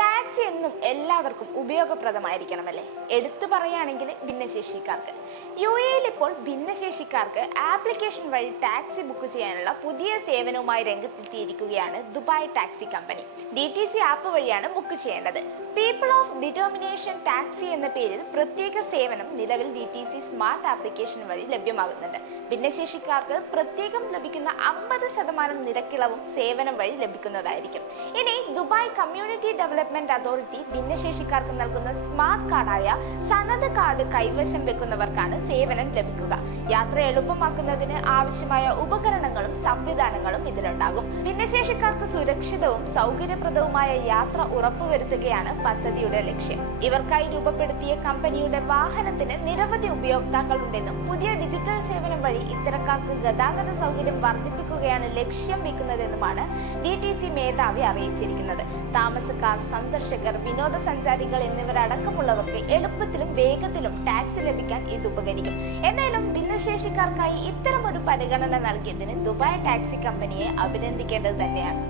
Taxi എന്നും എല്ലാവർക്കും ഉപയോഗപ്രദമായിരിക്കണമല്ലേ? എടുത്തു പറയുകയാണെങ്കിൽ ഭിന്നശേഷിക്കാർക്ക്. UAE-ൽ ഇപ്പോൾ ഭിന്നശേഷിക്കാർക്ക് ആപ്ലിക്കേഷൻ വഴി ടാക്സി ബുക്ക് ചെയ്യാനുള്ള പുതിയ സേവനവുമായി രംഗത്തെത്തിയിരിക്കുകയാണ് Dubai taxi company. DTC app വഴിയാണ് ബുക്ക് ചെയ്യേണ്ടത്. പീപ്പിൾ ഓഫ് ഡിറ്റർമിനേഷൻ ടാക്സി എന്ന പേരിൽ പ്രത്യേക സേവനം നിലവിൽ DTC സ്മാർട്ട് ആപ്ലിക്കേഷൻ വഴി ലഭ്യമാകുന്നുണ്ട്. ഭിന്നശേഷിക്കാർക്ക് പ്രത്യേകം ലഭിക്കുന്ന 50% നിരക്കിളവും സേവനം വഴി ലഭിക്കുന്നതായിരിക്കും. ഇനി ദുബായ് കമ്മ്യൂണിറ്റി ഡെവലപ്മെന്റ് അതോറിറ്റി ഭിന്നശേഷിക്കാർക്ക് നൽകുന്ന സ്മാർട്ട് കാർഡായ സനത് കാർഡ് കൈവശം വെക്കുന്നവർക്കാണ് സേവനം ലഭിക്കുക. യാത്ര എളുപ്പമാക്കുന്നതിന് ആവശ്യമായ ഉപകരണങ്ങളും സംവിധാനങ്ങളും ഇതിലുണ്ടാകും. ഭിന്നശേഷിക്കാർക്ക് സുരക്ഷിതവും സൗകര്യപ്രദവുമായ യാത്ര ഉറപ്പുവരുത്തുകയാണ് പദ്ധതിയുടെ ലക്ഷ്യം. ഇവർക്കായി രൂപപ്പെടുത്തിയ കമ്പനിയുടെ വാഹനത്തിന് നിരവധി ഉപയോക്താക്കളുണ്ടെന്നും പുതിയ ഡിജിറ്റൽ സേവനം വഴി ഇത്തരക്കാർക്ക് ഗതാഗത സൗകര്യം വർദ്ധിപ്പിക്കുകയാണ് ലക്ഷ്യം വെക്കുന്നതെന്നുമാണ് DTC മേധാവി അറിയിച്ചിരിക്കുന്നത്. താമസക്കാർ, സന്ദർശകർ, വിനോദസഞ്ചാരികൾ എന്നിവരടക്കമുള്ളവർക്ക് എളുപ്പത്തിലും വേഗത്തിലും ടാക്സി ലഭിക്കാൻ ഇത് ഉപകരിക്കും. എന്തായാലും ഭിന്നശേഷിക്കാർക്കായി ഇത്തരമൊരു പരിഗണന നൽകിയതിന് ദുബായ് ടാക്സി കമ്പനിയെ അഭിനന്ദിക്കേണ്ടത് തന്നെയാണ്.